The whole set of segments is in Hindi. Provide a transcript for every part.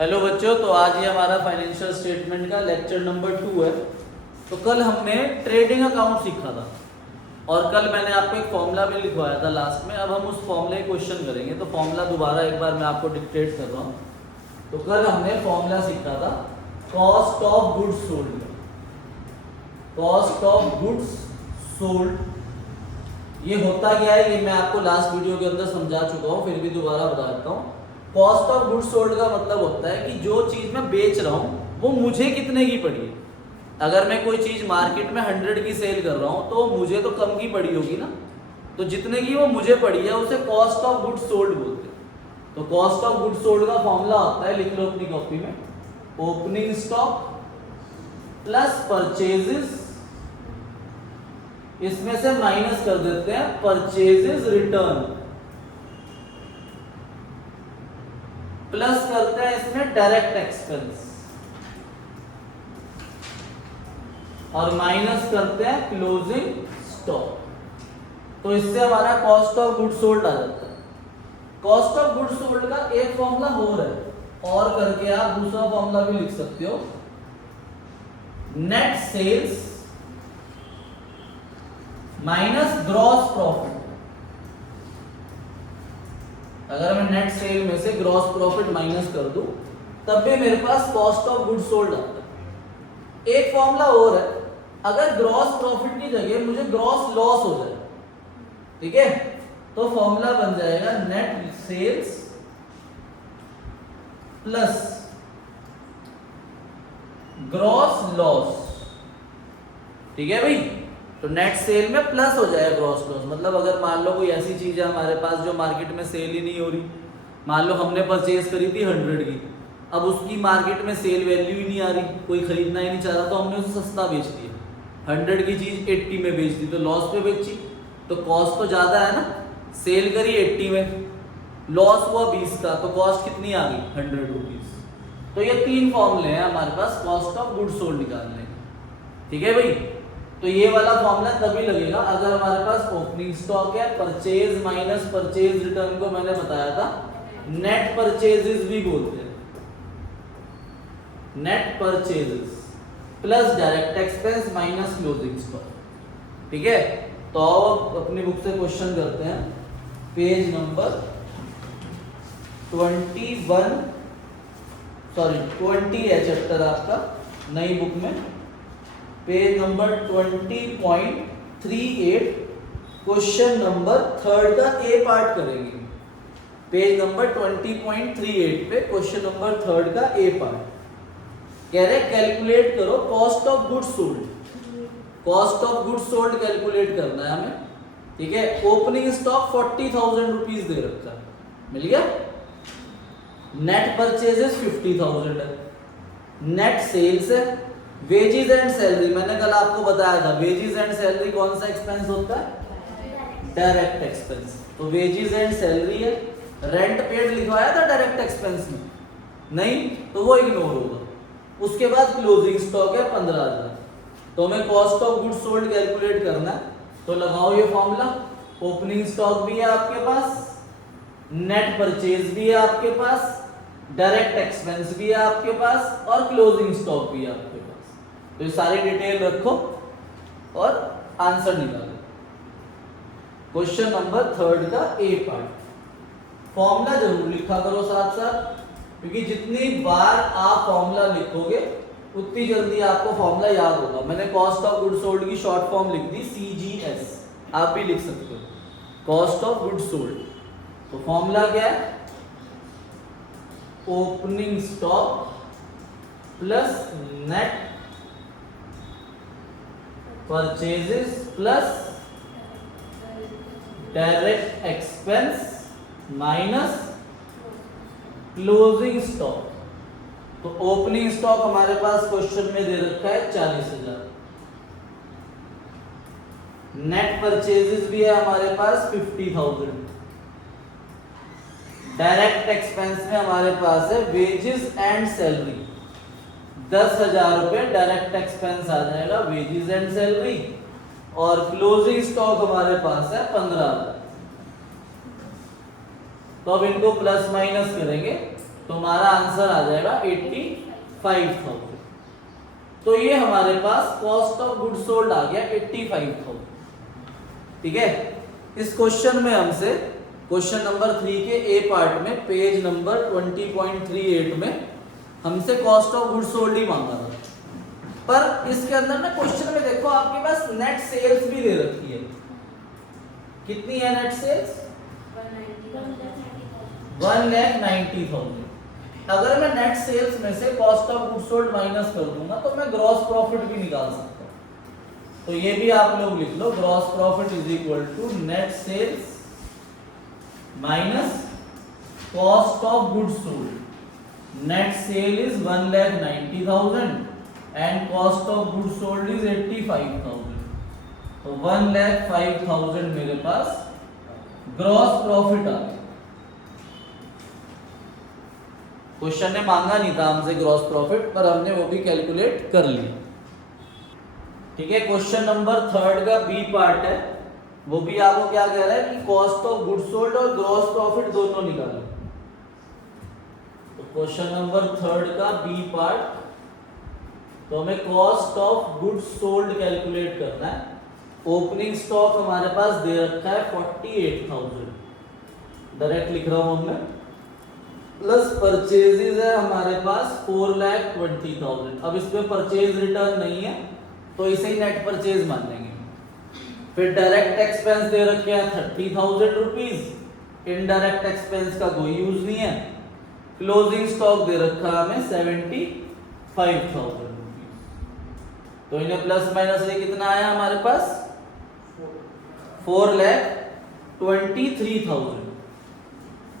हेलो बच्चों, तो आज ये हमारा फाइनेंशियल स्टेटमेंट का लेक्चर नंबर 2 है। तो कल हमने ट्रेडिंग अकाउंट सीखा था और कल मैंने आपको एक फॉर्मूला भी लिखवाया था लास्ट में। अब हम उस फॉर्मूले क्वेश्चन करेंगे। तो फॉर्मूला दोबारा एक बार मैं आपको डिक्टेट कर रहा हूँ। तो कल हमने फॉर्मूला सीखा था cost of goods sold. Cost of goods sold ये होता क्या है, ये मैं आपको लास्ट वीडियो के अंदर समझा चुका हूँ, फिर भी दोबारा बता देता हूँ। कॉस्ट ऑफ गुड्स सोल्ड का मतलब होता है कि जो चीज मैं बेच रहा हूँ वो मुझे कितने की पड़ी है। अगर मैं कोई चीज मार्केट में 100 की सेल कर रहा हूँ तो मुझे तो कम की पड़ी होगी ना, तो जितने की वो मुझे पड़ी है उसे कॉस्ट ऑफ गुड्स सोल्ड बोलते हैं। तो कॉस्ट ऑफ गुड्स सोल्ड का फॉर्मूला होता है, लिख लो अपनी कॉपी में, ओपनिंग स्टॉक प्लस परचेजेस, इसमें से माइनस कर देते हैं परचेजेस रिटर्न, प्लस करते हैं इसमें डायरेक्ट एक्सपेंस और माइनस करते हैं क्लोजिंग स्टॉक। तो इससे हमारा कॉस्ट ऑफ गुड्स सोल्ड आ जाता है। कॉस्ट ऑफ गुड्स सोल्ड का एक फॉर्मूला और करके आप दूसरा फॉर्मूला भी लिख सकते हो, net sales minus gross profit. अगर मैं नेट सेल में से ग्रॉस प्रॉफिट माइनस कर दूं तब भी मेरे पास कॉस्ट ऑफ गुड्स सोल्ड आता है। एक फॉर्मूला और है, अगर ग्रॉस प्रॉफिट की जगह मुझे ग्रॉस लॉस हो जाए, ठीक है, तो फॉर्मूला बन जाएगा net sales plus gross loss. ठीक है भाई, तो नेट सेल में प्लस हो जाएगा ग्रॉस लॉस। मतलब अगर मान लो कोई ऐसी चीज है हमारे पास जो मार्केट में सेल ही नहीं हो रही, मान लो हमने परचेज करी थी 100 की, अब उसकी मार्केट में सेल वैल्यू ही नहीं आ रही, कोई खरीदना ही नहीं चाह रहा, तो हमने उसे सस्ता बेच दिया। 100 की चीज 80 में बेच दी तो लॉस पे बेची, तो कॉस्ट तो ज्यादा है ना। सेल करी 80 में, लॉस हुआ 20 का, तो कॉस्ट कितनी आ गई 100 रुपीज। तो ये 3 फॉर्मूले हैं हमारे पास कॉस्ट ऑफ गुड्स सोल्ड निकालने। ठीक है भाई, तो ये वाला फॉर्मूला तभी लगेगा अगर हमारे पास ओपनिंग स्टॉक है, परचेज माइनस परचेज रिटर्न को मैंने बताया था नेट परचेजेस भी बोलते हैं, net purchases plus direct expense minus closing stock. ठीक है, तो अब अपनी बुक से क्वेश्चन करते हैं। पेज नंबर 20 है चैप्टर आपका नई बुक में, पेज नंबर 20.38, क्वेश्चन नंबर 3 का ए पार्ट करेंगे। पेज नंबर 20.38 पे क्वेश्चन नंबर 3 का ए पार्ट कह रहे कैलकुलेट करो cost of goods sold. Cost of goods sold calculate करना है हमें। ठीक है, ओपनिंग स्टॉक 40,000 रुपीज दे रखा है, मिल गया। नेट परचेजेस 50,000 है, नेट सेल्स है, वेजेस एंड सैलरी मैंने कल आपको बताया था, वेजेस एंड सैलरी कौन सा एक्सपेंस होता है, डायरेक्ट एक्सपेंस। तो वेजेस एंड सैलरी है, रेंट पेड लिखवाया था डायरेक्ट एक्सपेंस में, नहीं तो वो इग्नोर होगा। उसके बाद क्लोजिंग स्टॉक है 15,000। तो हमें cost of goods sold calculate करना है, तो लगाओ ये फॉर्मूला। ओपनिंग स्टॉक भी है आपके पास, नेट परचेज भी है आपके पास, डायरेक्ट एक्सपेंस भी है आपके पास और क्लोजिंग स्टॉक भी है आपके पास। तो ये सारी डिटेल रखो और आंसर निकालो। क्वेश्चन नंबर 3 का ए पार्ट। फॉर्मूला जरूर लिखा करो साथ साथ, क्योंकि जितनी बार आप फॉर्मूला लिखोगे उतनी जल्दी आपको फॉर्मूला याद होगा। मैंने कॉस्ट ऑफ गुड्स सोल्ड की शॉर्ट फॉर्म लिख दी CGS, आप भी लिख सकते हो कॉस्ट ऑफ गुड्स सोल्ड। तो फॉर्मूला क्या है, opening stock plus net purchases plus direct expense minus closing stock. तो ओपनिंग स्टॉक हमारे पास क्वेश्चन में दे रखा है 40,000, नेट परचेजेस भी है हमारे पास 50,000, डायरेक्ट एक्सपेंस में हमारे पास है वेजेस एंड सैलरी 10,000 रुपए डायरेक्ट एक्सपेंस आ जाएगा, वेजेस एंड सैलरी, और क्लोजिंग स्टॉक हमारे पास है 15,000। तो अब इनको प्लस माइनस करेंगे तो हमारा आंसर आ जाएगा 85,000। तो ये हमारे पास कॉस्ट ऑफ गुड्स सोल्ड आ गया 85,000। ठीक है, इस क्वेश्चन में हमसे क्वेश्चन नंबर 3 के ए पार्ट में पेज नंबर 20.38 में हमसे कॉस्ट ऑफ गुड्स सोल्ड ही मांगा था। पर इसके अंदर ना क्वेश्चन में देखो आपके पास नेट सेल्स भी दे रखी है। कितनी है नेट सेल्स? 1,90,000। अगर मैं नेट सेल्स में से cost of goods sold minus कर दूंगा तो मैं ग्रॉस प्रॉफिट भी निकाल सकता हूं। तो ये भी आप लोग लिख लो, gross profit is equal to net sales minus cost of goods sold. Net sale is 1,90,000 and cost of goods sold is 85,000। तो 1,05,000 मेरे पास ग्रॉस प्रॉफिट आ गया। क्वेश्चन ने मांगा नहीं था हमसे ग्रॉस प्रॉफिट, पर हमने वो भी कैलकुलेट कर लिया। ठीक है, क्वेश्चन नंबर 3 का बी पार्ट है। वो भी आपको क्या कह रहा है कि कॉस्ट ऑफ गुड्स सोल्ड और ग्रॉस प्रॉफिट दोनों निकालो। तो क्वेश्चन नंबर 3 का बी पार्ट, तो हमें cost of goods sold calculate करना है। ओपनिंग स्टॉक हमारे पास दे रखा है 48,000, डायरेक्ट लिख रहा हूं मैं, प्लस परचेजेस है हमारे पास 4,20,000। अब इसमें परचेज रिटर्न नहीं है तो इसे ही नेट परचेज मान लेंगे। फिर डायरेक्ट एक्सपेंस दे रखे हैं 30,000 रुपीज, इनडायरेक्ट एक्सपेंस का कोई यूज नहीं है। क्लोजिंग स्टॉक दे रखा है हमें 75,000। तो इन्हें प्लस माइनस से कितना आया हमारे पास? 4,23,000।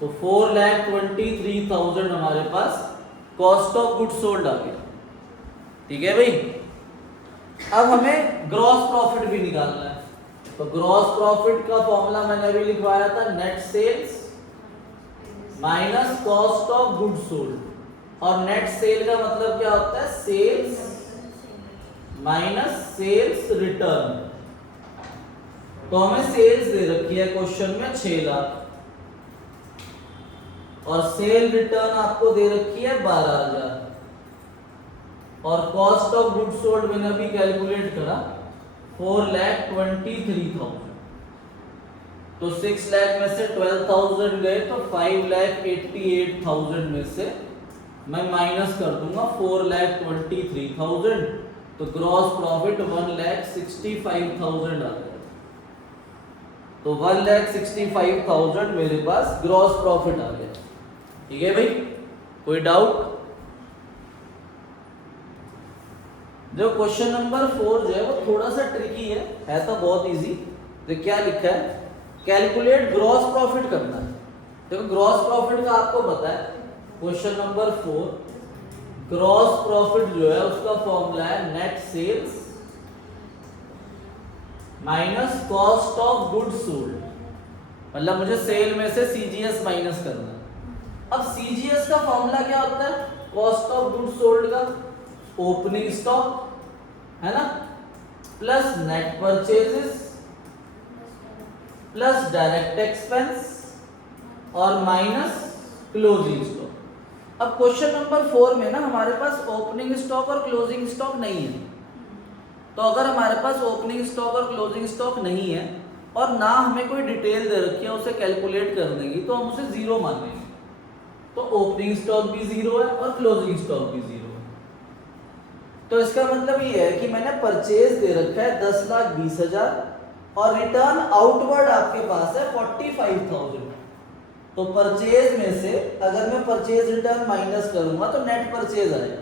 तो 4,23,000 हमारे पास कॉस्ट ऑफ गुड्स सोल्ड आ गया। ठीक है भाई, अब हमें ग्रॉस प्रॉफिट भी निकालना है। तो ग्रॉस प्रॉफिट का फॉर्मूला मैंने अभी लिखवाया था, net sales minus cost of goods sold. और नेट सेल का मतलब क्या होता है? Sales minus sales return. तो हमें सेल्स दे रखी है क्वेश्चन में 6 लाख, और सेल रिटर्न आपको दे रखी है 12,000, और कॉस्ट ऑफ गुड्स सोल्ड मैंने अभी कैलकुलेट करा 4,23,000। तो 6 लाख में से 12,000 गए तो 5,88,000 में से मैं माइनस कर दूंगा 4,23,000। तो ग्रॉस प्रॉफिट 1,65,000 आ गया। तो 1,65,000 मेरे पास ग्रॉस प्रॉफिट आ गया। ठीक है भाई, कोई डाउट? जो क्वेश्चन नंबर 4 जो है वो थोड़ा सा ट्रिकी है तो बहुत इजी। तो क्या लिखा है? कैलकुलेट ग्रॉस प्रॉफिट करना है। देखो ग्रॉस प्रॉफिट का आपको पता है, क्वेश्चन नंबर 4 ग्रॉस प्रॉफिट जो है उसका फॉर्मूला है net sales minus cost of goods sold. मतलब मुझे सेल में से सीजीएस माइनस करना है। अब सीजीएस का फॉर्मूला क्या होता है? कॉस्ट ऑफ गुड्स सोल्ड का ओपनिंग स्टॉक है ना, plus net purchases plus direct expense और माइनस क्लोजिंग स्टॉक। अब क्वेश्चन नंबर 4 में ना हमारे पास ओपनिंग स्टॉक और क्लोजिंग स्टॉक नहीं है। तो अगर हमारे पास ओपनिंग स्टॉक और क्लोजिंग स्टॉक नहीं है और ना हमें कोई डिटेल दे रखी है उसे कैलकुलेट कर देंगे तो हम उसे जीरो मान लेंगे। तो ओपनिंग स्टॉक भी जीरो है और क्लोजिंग स्टॉक भी जीरो है। तो इसका मतलब ये है कि मैंने परचेज दे रखा है 10,20,000 और रिटर्न आउटवर्ड आपके पास है 45,000। तो परचेज में से अगर मैं परचेज रिटर्न माइनस करूंगा तो नेट परचेज आएगा।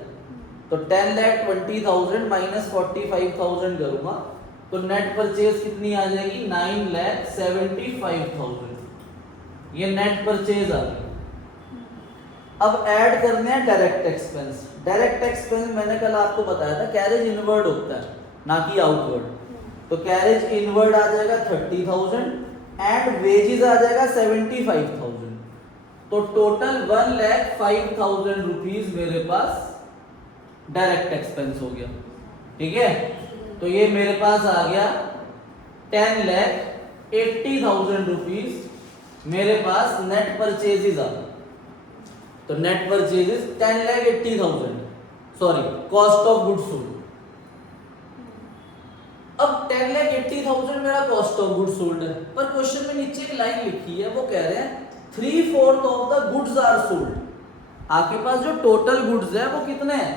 तो 10,20,000 माइनस 45,000 करूंगा तो नेट परचेज कितनी आ जाएगी? 9,75,000। ये नेट परचेज आ गई। अब ऐड करने हैं डायरेक्ट एक्सपेंस। डायरेक्ट एक्सपेंस मैंने कल आपको बताया था कैरेज इनवर्ड होता है ना कि आउटवर्ड। तो कैरेज इनवर्ड आ जाएगा 30,000 एंड वेजेस आ जाएगा 75,000। तो टोटल 1,05,000 रुपीज मेरे पास डायरेक्ट एक्सपेंस हो गया। ठीक है, तो ये मेरे पास आ गया 10,80,000 रुपीज मेरे पास नेट परचेजेस आ गए। तो net purchases 10,80,000, sorry cost of goods sold. अब 10,80,000 मेरा कॉस्ट ऑफ गुड्स सोल्ड है, पर क्वेश्चन में नीचे एक लाइन लिखी है, वो कह रहे हैं 3/4 of the goods are sold. आपके पास जो टोटल गुड्स है वो कितने हैं?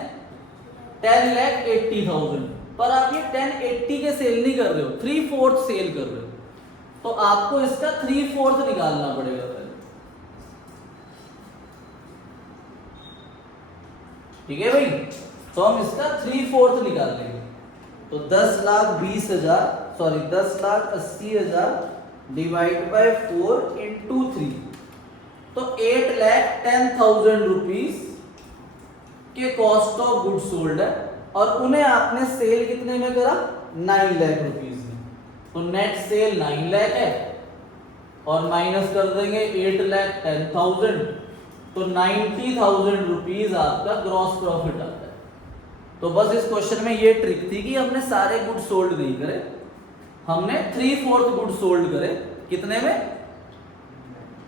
10,80,000, पर आप ये 1080 के सेल नहीं कर रहे हो, 3/4 सेल कर रहे हो, तो आपको इसका 3/4 निकालना पड़ेगा पहले। ठीक है भाई, तो हम इसका 3/4 निकाल लेंगे। तो 10,20,000 सॉरी 10,80,000 डिवाइड बाय 4 इंटू 3, तो 8,10,000 रुपीज के कॉस्ट ऑफ गुड सोल्ड है, और उन्हें आपने सेल कितने में करा? 9 लाख रुपीज में। तो नेट सेल 9 लाख है, और माइनस कर देंगे 8,10,000, तो 90,000 रुपीज आपका ग्रॉस प्रॉफिट आता है। तो बस इस क्वेश्चन में ये ट्रिक थी कि हमने सारे गुड सोल्ड नहीं करे, हमने 3/4 गुड सोल्ड करे। कितने में?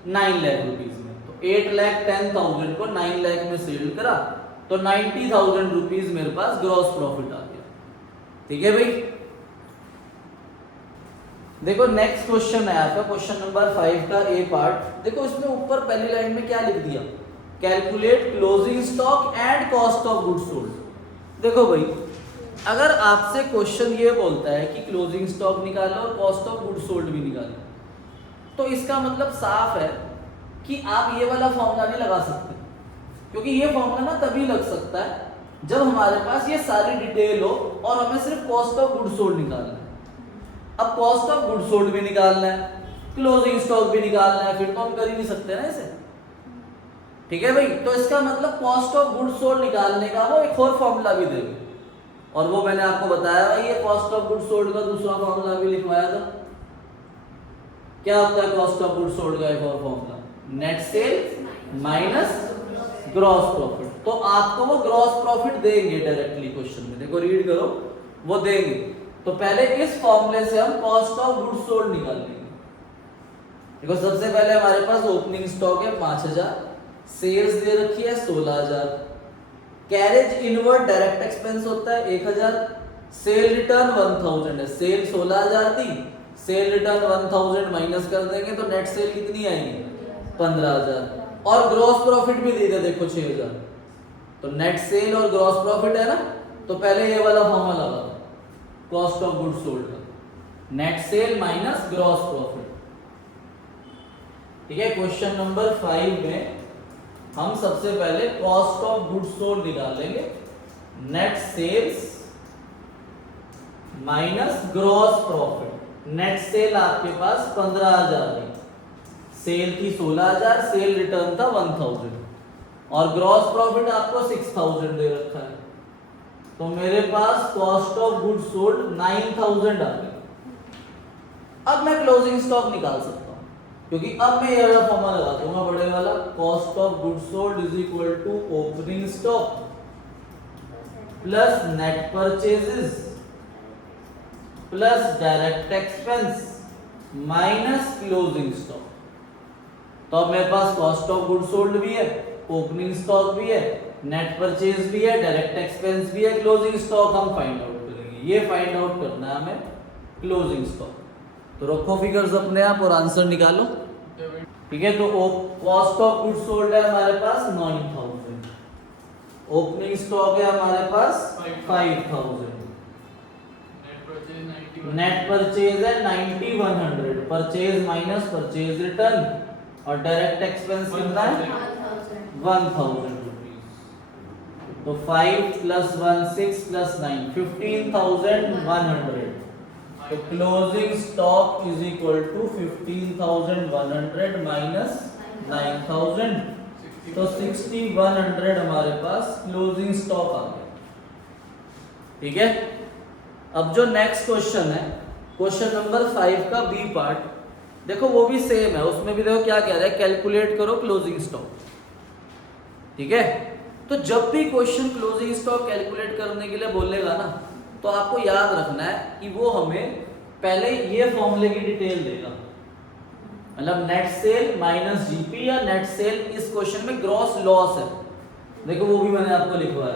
9 लाख रुपीज में। तो 8,10,000 को 9 लाख में सेल करा, तो 90,000 रुपीज मेरे पास ग्रॉस प्रॉफिट आ गया। ठीक है भाई, देखो नेक्स्ट क्वेश्चन है आपका, क्वेश्चन नंबर 5 का ए पार्ट। देखो इसमें ऊपर पहली लाइन में क्या लिख दिया? Calculate closing stock and cost of goods sold. देखो भाई, अगर आपसे क्वेश्चन ये बोलता है कि क्लोजिंग स्टॉक निकालो और कॉस्ट ऑफ गुड्स सोल्ड भी निकालो, तो इसका मतलब साफ है कि आप ये वाला फॉर्मूला नहीं लगा सकते, क्योंकि ये फॉर्मूला ना तभी लग सकता है जब हमारे पास ये सारी डिटेल हो और हमें सिर्फ कॉस्ट ऑफ गुड्स सोल्ड निकालना है। अब कॉस्ट ऑफ गुड्स सोल्ड भी निकालना है, क्लोजिंग स्टॉक भी निकालना है, फिर तो हम कर ही नहीं सकते ना इसे। ठीक है भाई, तो इसका मतलब कॉस्ट ऑफ गुड्स सोल्ड निकालने का वो एक और फॉर्मूला भी देंगे, और वो मैंने आपको बताया भाई, ये कॉस्ट ऑफ गुड्स सोल्ड का दूसरा फॉर्मूला भी लिखवाया था। क्या होता है कॉस्ट ऑफ गुड्स सोल्ड का एक और formula? Net sale minus gross profit. तो आपको वो ग्रॉस प्रॉफिट देंगे डायरेक्टली क्वेश्चन में, देखो रीड करो, वो देंगे। तो पहले इस फॉर्मूले से हम कॉस्ट ऑफ गुड्स सोल्ड निकाल लेंगे। देखो सबसे पहले हमारे पास ओपनिंग स्टॉक है 5,000, सेल्स दे रखी है 16,000, कैरेज इनवर्ड डायरेक्ट एक्सपेंस होता है 1,000, सेल रिटर्न 1,000 है, सेल 16,000 थी, सेल रिटर्न 1,000 माइनस कर देंगे तो नेट सेल कितनी आएगी? 15,000, और ग्रॉस प्रॉफिट भी दे दे देखो 6,000। तो नेट सेल और ग्रॉस प्रॉफिट है ना, तो पहले ये वाला फॉर्मूला लगा कॉस्ट ऑफ गुड्स सोल्ड का, net sale minus gross profit. ठीक है, क्वेश्चन नंबर 5 में हम सबसे पहले कॉस्ट ऑफ गुड्स सोल्ड निकालेंगे, net sales minus gross profit. Net sale आपके पास 15,000 है, सेल थी 16,000, सेल रिटर्न था 1,000, और ग्रॉस प्रॉफिट आपको 6,000 दे रखा है। तो मेरे पास कॉस्ट ऑफ गुड्स सोल्ड 9,000 आ गई। अब मैं क्लोजिंग स्टॉक निकाल सकता हूं, क्योंकि अब मैं ये वाला फॉर्मूला लगा दूंगा बड़े वाला, cost of goods sold is equal to opening stock plus net purchases plus direct expense minus closing stock. तो अब मेरे पास कॉस्ट ऑफ गुड्स सोल्ड भी है, ओपनिंग स्टॉक भी है, नेट परचेज भी है, डायरेक्ट एक्सपेंस भी है, क्लोजिंग स्टॉक हम फाइंड आउट करेंगे। ये फाइंड आउट करना है हमें क्लोजिंग स्टॉक। तो रखो फिगर्स अपने आप और आंसर निकालो। ठीक है, तो कॉस्ट ऑफ गुड्स सोल्ड है हमारे पास 9,000, ओपनिंग स्टॉक है हमारे पास 5,000, नेट परचेज है 9,100, परचेज माइनस परचेज रिटर्न, और डायरेक्ट एक्सपेंस कितना है 1,000 रुपीज। तो 5 प्लस 1 6 प्लस 9 15,100। तो closing stock is equal to 15,100 minus 9,000, तो 6,100 हमारे पास क्लोजिंग स्टॉक आ गया। ठीक है, अब जो नेक्स्ट क्वेश्चन है, क्वेश्चन नंबर 5 का बी पार्ट, देखो वो भी सेम है, उसमें भी देखो क्या कह रहा है, कैलकुलेट करो क्लोजिंग स्टॉक। ठीक है, तो जब भी क्वेश्चन क्लोजिंग स्टॉक कैलकुलेट करने के लिए बोलेगा ना, तो आपको याद रखना है कि वो हमें पहले ये फॉर्मूले की डिटेल देगा। मतलब नेट सेल माइनस जीपी या नेट सेल इस क्वेश्चन में ग्रॉस लॉस है। देखो वो भी मैंने आपको लिखवाया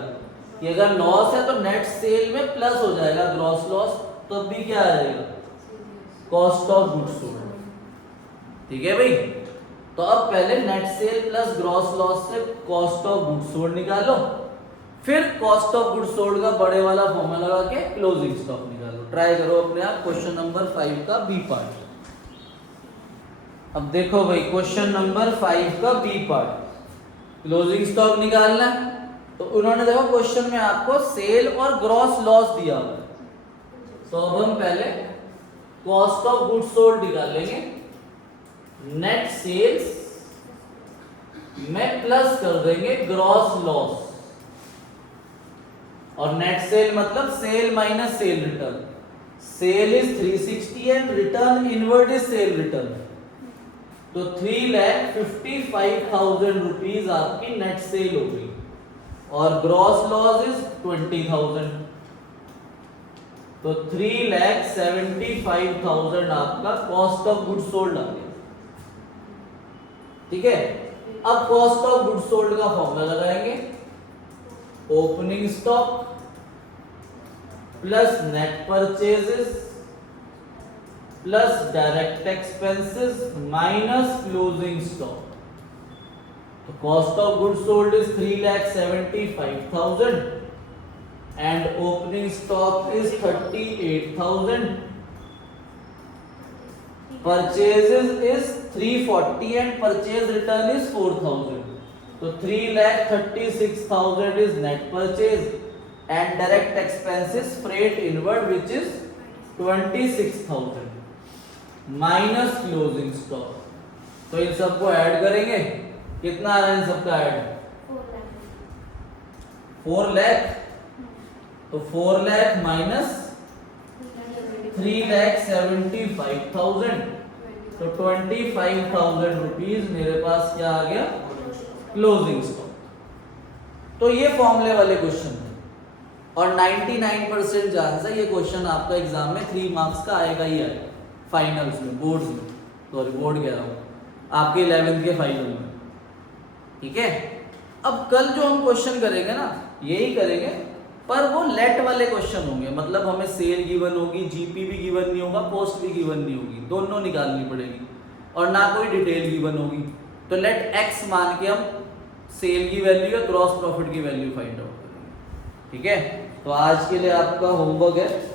कि अगर लॉस है तो नेट सेल में प्लस हो जाएगा ग्रॉस लॉस, तो अब भी क्या आ जाएगा कॉस्ट ऑफ गुड्स सोल्ड। ठीक है भाई, तो अब पहले net cell plus gross loss से कॉस्ट ऑफ गुड्स सोल्ड निकालो, फिर कॉस्ट ऑफ गुड्स सोल्ड का बड़े वाला फॉर्मूला लगा के क्लोजिंग स्टॉक निकालो। ट्राई करो अपने आप क्वेश्चन नंबर 5 का बी पार्ट। अब देखो भाई क्वेश्चन नंबर 5 का बी पार्ट, क्लोजिंग स्टॉक निकालना है। तो उन्होंने देखो क्वेश्चन में आपको सेल और ग्रॉस लॉस दिया हुआ है, तो अब हम पहले कॉस्ट ऑफ गुड्स सोल्ड निकालेंगे। नेट सेल्स में प्लस कर देंगे ग्रॉस लॉस, और नेट सेल मतलब sale minus sale return. Sale is 360 and return inward is sale return, तो 3,55,000 रुपीज आपकी नेट सेल होगी और ग्रॉस लॉस इज 20,000, तो 3,75,000 आपका कॉस्ट ऑफ गुड्स सोल्ड आ गया। ठीक है, अब कॉस्ट ऑफ गुड्स सोल्ड का फॉर्मूला लगाएंगे, opening stock plus net purchases plus direct expenses minus closing stock. तो cost of goods sold is 3,75,000 and opening stock is 38,000, purchases is 340 and purchase return is 4,000, so 3,36,000 is net purchase and direct expenses freight inward which is 26,000 minus closing stock. तो इन सबको ऐड करेंगे, कितना आ रहा है इन सबका ऐड 4 लाख, तो 4 लाख माइनस 3,75,000, तो 25,000 रुपीज मेरे पास क्या आ गया क्लोजिंग स्टॉक। तो ये फॉर्मूले वाले क्वेश्चन है और 99% चांस है ये क्वेश्चन आपका एग्जाम में 3 मार्क्स का आएगा ही आएगा, फाइनल्स में, बोर्ड्स में, सॉरी बोर्ड कह रहा हूँ, आपके 11th के फाइनल में। ठीक है, अब कल जो हम क्वेश्चन करेंगे ना यही करेंगे, पर वो लेट वाले क्वेश्चन होंगे, मतलब हमें सेल गिवन होगी, जीपी भी गिवन नहीं होगा, कॉस्ट भी गिवन नहीं होगी, दोनों निकालनी पड़ेगी और ना कोई डिटेल गिवन होगी। तो लेट एक्स मान के हम सेल की वैल्यू या ग्रॉस प्रॉफिट की वैल्यू फाइंड आउट करेंगे। ठीक है, तो आज के लिए आपका होमवर्क है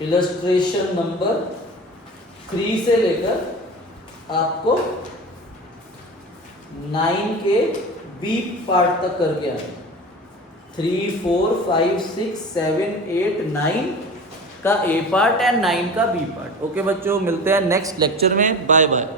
इलस्ट्रेशन नंबर 3 से लेकर आपको 9 के बी पार्ट तक करके आए। 3, 4, 5, 6, 7, 8, 9 का ए पार्ट एंड 9 का बी पार्ट। ओके बच्चों, मिलते हैं नेक्स्ट लेक्चर में, बाय बाय।